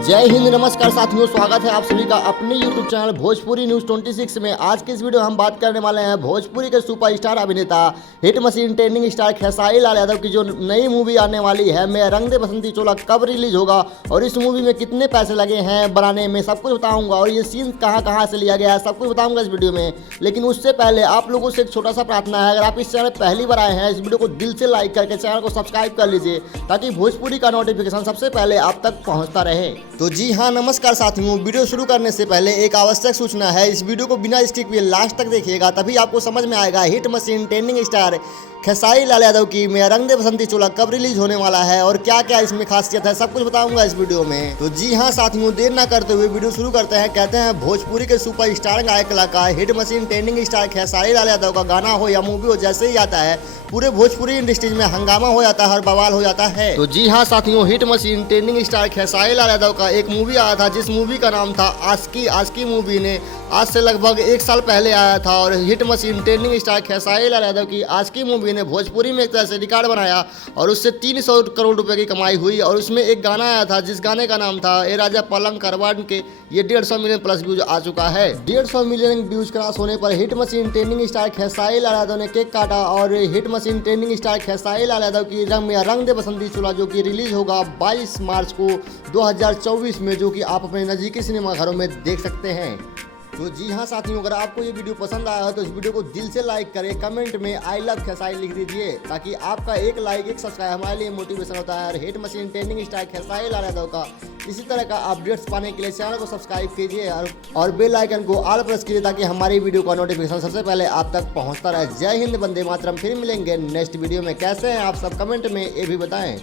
जय हिंद, नमस्कार साथियों, स्वागत है आप सभी का अपने YouTube चैनल भोजपुरी न्यूज़ 26 में। आज की इस वीडियो हम बात करने वाले हैं भोजपुरी के सुपरस्टार अभिनेता hit machine trending star Khesari Lal Yadav की जो नई मूवी आने वाली है मैं रंग दे बसंती चोला कब रिलीज होगा और इस मूवी में कितने पैसे लगे हैं बनाने में, सब कुछ बताऊंगा। और ये सीन कहाँ से लिया गया है सब कुछ बताऊंगा इस वीडियो में। लेकिन उससे पहले आप लोगों से एक छोटा सा प्रार्थना है, अगर आप इस चैनल पहली बार आए हैं इस वीडियो को दिल से लाइक करके चैनल को सब्सक्राइब कर लीजिए ताकि भोजपुरी का नोटिफिकेशन सबसे पहले आप तक पहुंचता रहे। तो जी हाँ, नमस्कार साथियों, वीडियो शुरू करने से पहले एक आवश्यक सूचना है, इस वीडियो को बिना स्किप किए लास्ट तक देखिएगा तभी आपको समझ में आएगा hit machine trending star Khesari Lal Yadav की मैं रंग दे बसंती चोला कब रिलीज होने वाला है और क्या क्या इसमें खासियत है सब कुछ बताऊंगा इस वीडियो में। तो जी हाँ साथियों, देर ना करते हुए वीडियो शुरू करते हैं। कहते हैं भोजपुरी के सुपरस्टार गायक कलाकार hit machine trending star Khesari Lal Yadav का गाना हो या मूवी हो, जैसे ही आता है पूरे भोजपुरी इंडस्ट्री में हंगामा हो जाता है और बवाल हो जाता है। तो जी हाँ साथियों, hit machine trending star Khesari Lal Yadav का एक मूवी आया था जिस मूवी का नाम था आस्की। आस्की मूवी ने आज से लगभग 1 साल पहले आया था और hit machine trending star Khesari Lal Yadav की आस्की मूवी ने भोजपुरी में एक तरह से रिकॉर्ड बनाया और उससे 300 करोड़ रुपए की कमाई हुई। और उसमें एक गाना आया था जिस गाने का नाम था ए राजा पलंग करवान के, ये 150 मिलियन प्लस व्यूज आ चुका है। 150 मिलियन व्यूज क्रॉस होने पर hit machine trending star Khesari Lal Yadav ने केक काटा और hit machine trending star Khesari Lal Yadav की रंग दे बसंती चोला जो कि रिलीज होगा 22 मार्च को 2024 में, जो कि आप अपने नज़दीकी सिनेमा घरों में देख सकते हैं। तो जी हाँ साथियों, अगर आपको ये वीडियो पसंद आया हो तो इस वीडियो को दिल से लाइक करें, कमेंट में आई लव खेसारी लिख दीजिए ताकि आपका एक लाइक एक सब्सक्राइब हमारे लिए मोटिवेशन होता है। और hit machine trending star Khesari Lal Yadav का इसी तरह का अपडेट्स पाने के लिए चैनल को सब्सक्राइब कीजिए और बेल आइकन को ऑल प्रेस कीजिए ताकि हमारी वीडियो का नोटिफिकेशन सबसे पहले आप तक पहुँचता रहे। जय हिंद, वंदे मातरम। फिर मिलेंगे नेक्स्ट वीडियो में। कैसे हैं आप सब, कमेंट में ये भी बताएं।